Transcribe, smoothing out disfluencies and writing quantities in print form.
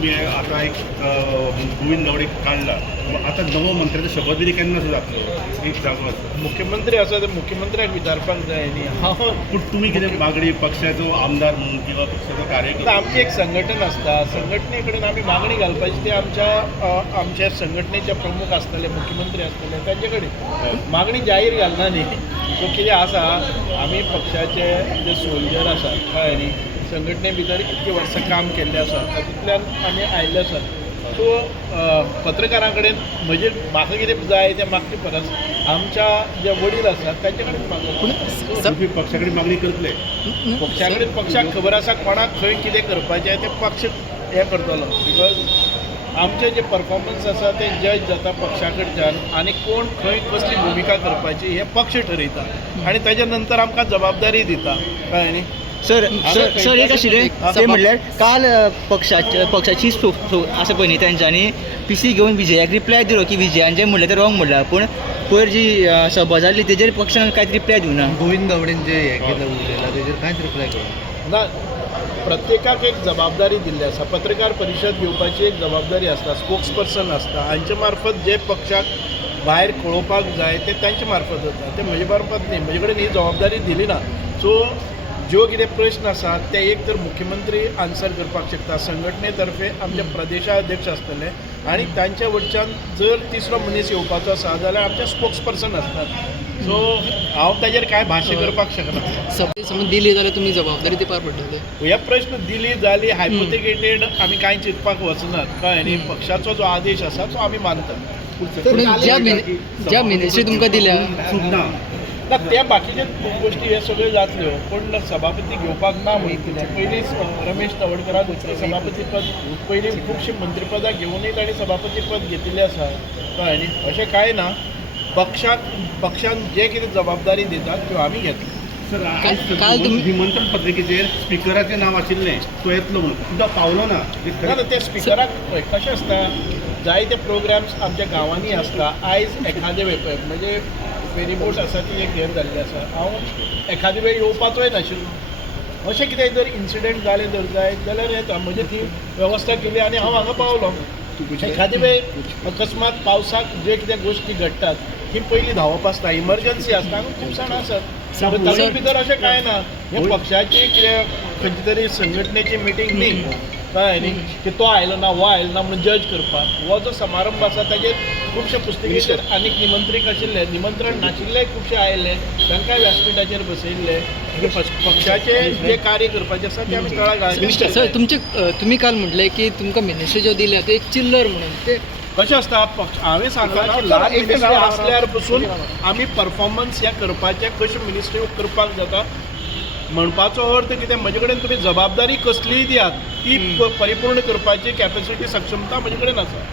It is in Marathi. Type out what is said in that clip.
तुम्ही आता एक गोविंद गावडे काढला, आता नवं मंत्र्याचं शपथविधी केन्ना जातलो एक जागो मुख्यमंत्री आसा ते मुख्यमंत्र्याक विचारपाक जाय न्ही. पूण तुमी कितें मागणी पक्षाचो आमदार म्हणून किंवा पक्षाचो आता कार्यकर्ता आमची एक संघटन आसता, संघटने कडेन आमी मागणी घालपाची ते आमच्या संघटनेचे प्रमुख आसतले, मुख्यमंत्री आसतले तांचे कडेन मागणी जाहीर घालना न्ही. सो कितें आसा, आमी पक्षाचे जे सोल्जर आसात कळ्ळें न्ही, संघटने भितर इतके वर्सां काम केल्लें आसा, तातूंतल्यान आमी आयिल्ले आसात. सो पत्रकारां कडेन म्हाका कितें जाय तें मागचे परस आमच्या जे वडील आसात तांचे कडेन मागप. तुम्ही पक्षा कडेन मागणी करतले? पक्षा कडेन पक्षाक खबर आसा कोणाक खंय कितें करपाचें तें पक्ष हें करतलो. बिकॉज आमचे जे परफॉर्मन्स आसा ते जज जाता पक्षा कडच्यान आनी कोण खंय कसली भुमिका करपाची हे पक्ष ठरयता आनी ताज्या नंतर आमकां जबाबदारी दिता, कळ्ळें न्ही. सर एक आशिल्लें तें म्हणल्यार काल पक्षाची आसा पळय न्ही तेंच्यांनी पीसी घेवन विजयाक रिप्लाय दिलो की विजयान जें म्हणलें तें रॉंग म्हणलां, पूण पयर जी सभा जाल्ली तेजेर पक्षान कांयच रिप्लाय दिवना. गोविंद गावडेन जे हें केलें उलयलां तेजेर कांयच रिप्लाय केलो ना. प्रत्येकाक एक जबाबदारी दिल्ली आसा. पत्रकार परिशद घेवपाची एक जबाबदारी आसता, स्पोक्स पर्सन आसता, हांचे मार्फत जे पक्षाक भायर कळोवपाक जाय ते तांचे मार्फत जाता, ते म्हजे मार्फत न्ही. म्हजे कडेन ही जबाबदारी दिली ना. सो ज्यो कितें प्रश्न आसात ते एक तर मुख्यमंत्री आन्सर करपाक शकता, संघटने तर्फे आमचे प्रदेशाध्यक्ष आसतले आनी तांच्या वटच्यान जर तिसरो मनीस येवपाचो आसा जाल्यार आमचे स्पोक्स पर्सन आसतात. सो हांव ताजेर कांय भाश्य करपाक शकना. समज दिली जाल्यार तुमी जबाबदारी दिवपाक पडटले. हे प्रश्न दिली जाली हायपोथेकेटेड आमी कांय चिंतपाक वचनात, कळ्ळें न्ही. पक्षाचो जो आदेश आसा तो आमी मानतात. ज्या मिनिस्ट्री तुमकां दिल्या ना त्या बाकीचे गोष्टी हे सगळ्यो जातल्यो, पूण सभापती घेवपाक ना म्हणून पयलीं रमेश तवडकराक दुसरें सभापती पद, पयलीं खुबशीं मंत्रीपदां घेवनूय ताणें सभापती पद घेतिल्लें आसा, कळ्ळें न्ही. अशें कांय ना. पक्षान जे कितें जबाबदारी दितात त्यो आमी घेतली. सर काल निमंत्रण पत्रिकेचेर स्पिकराचें नांव आशिल्लें, तो येतलो म्हणून तो पावलो ना. ना ते स्पिकराक कशें आसता, जायते प्रोग्राम्स आमच्या गांवांनी आसता. आयज एखादे वेळ म्हणजे फेरीबोट आसा ती एक हेर जाल्ली आसा, हांव एखादे वेळ येवपाचोय नाशिल्लो. अशें कितें जर इन्सिडंट जालें जर जाय जाल्यार येता, म्हणजे ती वेवस्था केली आनी हांव हांगा पावलो. एखादे वेळ अकस्मात पावसाक जे कितें गोश्टी घडटात ही पयलीं धांवप आसता, इमर्जन्सी आसता, हांगा खूब जाणां आसात. तातूंत भितर अशें कांय ना. हे पक्षाची कितें खंयची तरी संघटनेची मिटींग न्ही, कळ्ळें न्ही, की तो आयलो ना हो आयलो ना म्हणून जज करपाक. हो जो समारंभ आसा ताजेर खुबशे पुस्तकेचेर आनीक निमंत्रीत आशिल्ले, निमंत्रण नाशिल्ले खुबशे आयिल्ले, तांकां व्यासपीठाचेर बसयल्ले. पक्षाचे जे कार्य करपाचें आसा ते आमी तळाक घालचे. सर तुमी काल म्हटलें की तुमकां मिनिस्ट्री ज्यो दिल्या त्यो एक चिल्लर म्हणून, ते कशें आसता, हांवें सांगलां की ल्हान मिनिस्ट्री आसल्यार पसून आमी परफॉर्मन्स हें करपाचें कशें मिनिस्ट्री करपाक जाता म्हणपाचो अर्थ कितें, म्हजे कडेन तुमी जबाबदारी कसलीय दियात ती परिपूर्ण करपाची कॅपॅसिटी सक्षमता म्हजे कडेन आसा.